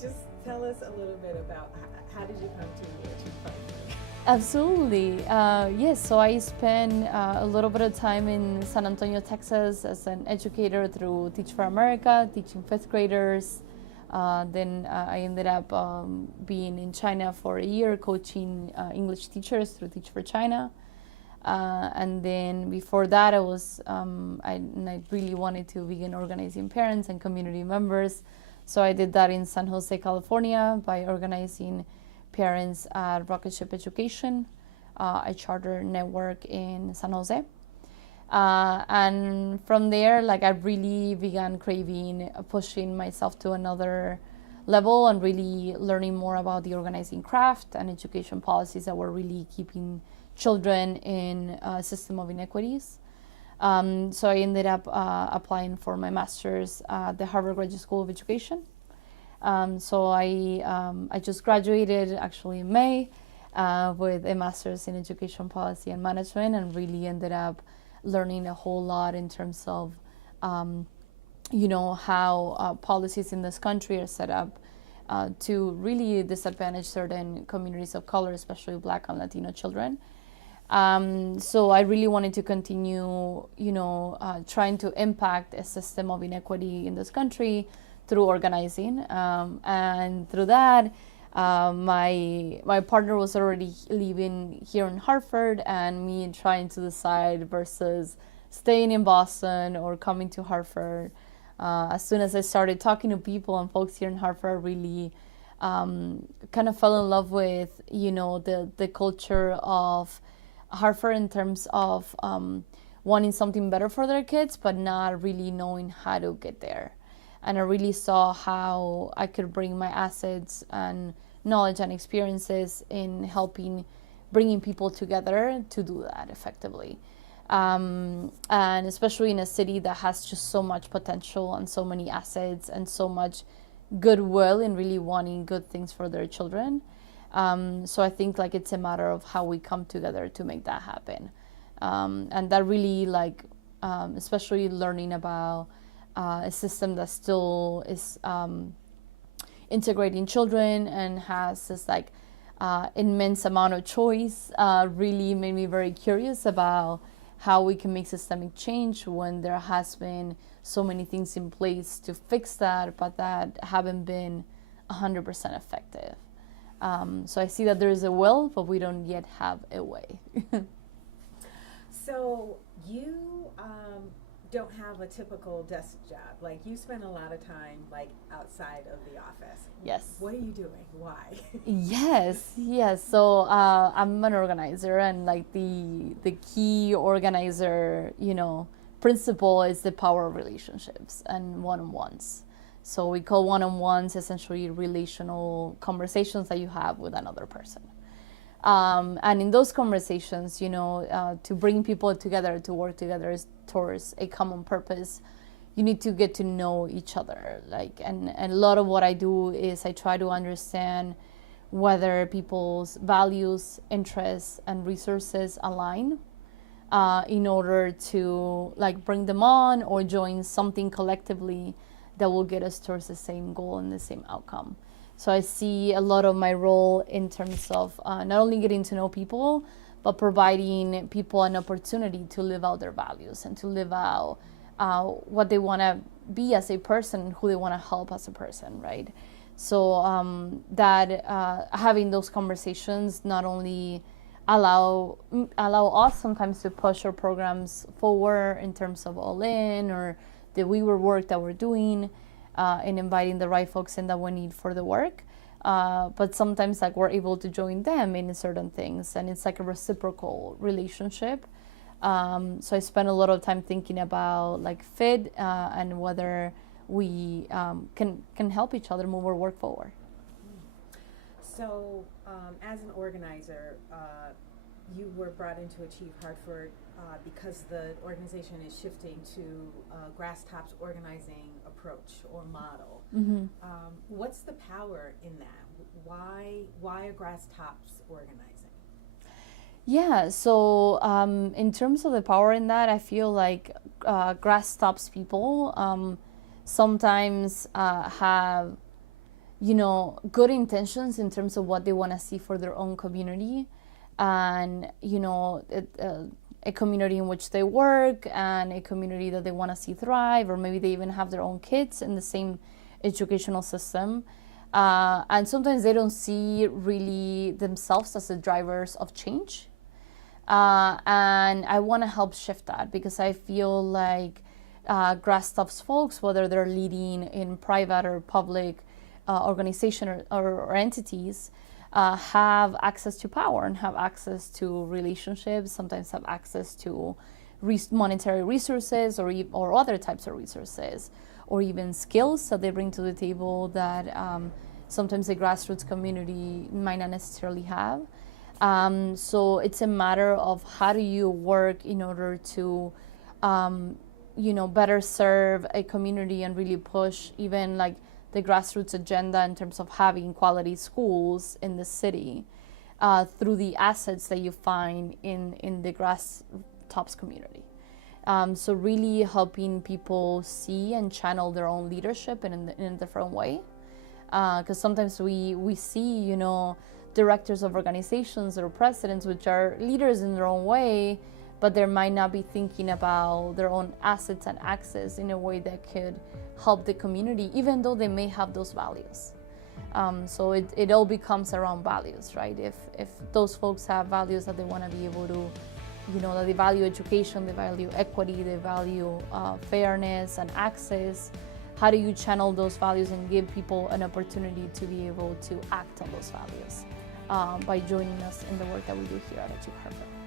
Just tell us a little bit about how did you come to Achieve Hartford? Absolutely. Yes, so I spent a little bit of time in San Antonio, Texas as an educator through Teach for America, teaching fifth graders. Then I ended up being in China for a year, coaching English teachers through Teach for China. And then before that, I really wanted to begin organizing parents and community members. So I did that in San Jose, California, by organizing parents at Rocket Ship Education, a charter network in San Jose. And from there, like I really began craving, pushing myself to another level and really learning more about the organizing craft and education policies that were really keeping children in a system of inequities. So I ended up applying for my master's at the Harvard Graduate School of Education. So I just graduated actually in May with a master's in education policy and management, and really ended up learning a whole lot in terms of how policies in this country are set up to really disadvantage certain communities of color, especially Black and Latino children. So I really wanted to continue, trying to impact a system of inequity in this country through organizing, and through that, my partner was already living here in Hartford, and me trying to decide versus staying in Boston or coming to Hartford. As soon as I started talking to people and folks here in Hartford, I really kind of fell in love with the culture of Hartford in terms of wanting something better for their kids, but not really knowing how to get there. And I really saw how I could bring my assets and knowledge and experiences in helping bringing people together to do that effectively. And especially in a city that has just so much potential and so many assets and so much goodwill in really wanting good things for their children. So I think like it's a matter of how we come together to make that happen. And that really especially learning about a system that still is integrating children and has this immense amount of choice really made me very curious about how we can make systemic change when there has been so many things in place to fix that, but that haven't been 100% effective. So I see that there is a will, but we don't yet have a way. So you don't have a typical desk job. Like you spend a lot of time outside of the office. Yes. What are you doing? Why? Yes. So I'm an organizer, and the key organizer, principle is the power of relationships and one-on-ones. So we call one-on-ones essentially relational conversations that you have with another person. And in those conversations, to bring people together, to work together towards a common purpose, you need to get to know each other. And a lot of what I do is I try to understand whether people's values, interests, and resources align in order to bring them on or join something collectively that will get us towards the same goal and the same outcome. So I see a lot of my role in terms of not only getting to know people, but providing people an opportunity to live out their values and to live out what they want to be as a person, who they want to help as a person, right? So having those conversations not only allow us sometimes to push our programs forward in terms of all in or the work that we're doing, and inviting the right folks in that we need for the work. But sometimes we're able to join them in certain things, and it's like a reciprocal relationship. So I spend a lot of time thinking about fit and whether we can help each other move our work forward. So as an organizer, you were brought into Achieve Hartford because the organization is shifting to grasstops organizing approach or model. Mm-hmm. What's the power in that? Why are grasstops organizing? Yeah, so in terms of the power in that, I feel like grasstops people sometimes have good intentions in terms of what they want to see for their own community, and a community in which they work, and a community that they want to see thrive, or maybe they even have their own kids in the same educational system. And sometimes they don't see really themselves as the drivers of change. And I want to help shift that, because I feel like grasstops folks, whether they're leading in private or public organization or entities, have access to power and have access to relationships, sometimes have access to monetary resources or other types of resources, or even skills that they bring to the table that sometimes the grassroots community might not necessarily have. So it's a matter of how do you work in order to better serve a community and really push even like the grassroots agenda in terms of having quality schools in the city through the assets that you find in the grasstops community. So really helping people see and channel their own leadership in a different way. Because sometimes we see, directors of organizations or presidents which are leaders in their own way, but they might not be thinking about their own assets and access in a way that could help the community, even though they may have those values. So it all becomes around values, right? If those folks have values that they want to be able to, that they value education, they value equity, they value fairness and access, how do you channel those values and give people an opportunity to be able to act on those values by joining us in the work that we do here at Hartford?